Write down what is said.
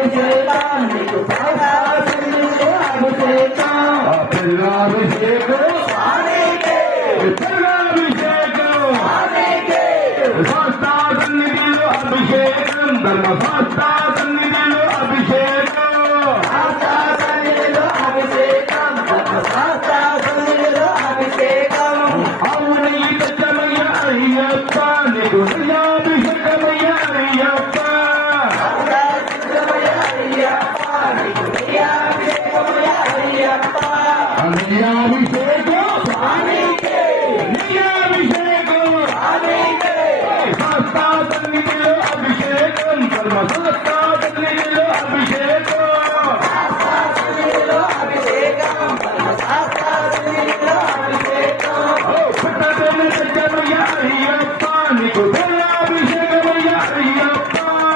అభిషేకం నీకు బాగా సన్నిధిలో అభిషేకం అభిషేకం స్వామికే అభిషేకం స్వామికే శాస్త్ర సన్నిధిలో అభిషేకం ధర్మశాస్త్ర సన్నిధిలో అభిషేకం శాస్త్ర సన్నిధిలో అభిషేకం ధర్మశాస్త్ర సన్నిధిలో అభిషేకం అవుని సత్యమయ్య అయ్యప్ప నీకు నిజాభిషేకమయ్య అయ్యప్ప నిజాభిషేకం స్వామికే నిజాభిషేకం స్వామికే శాస్త్ర సన్నిధిలో అభిషేకం ధర్మశాస్త్ర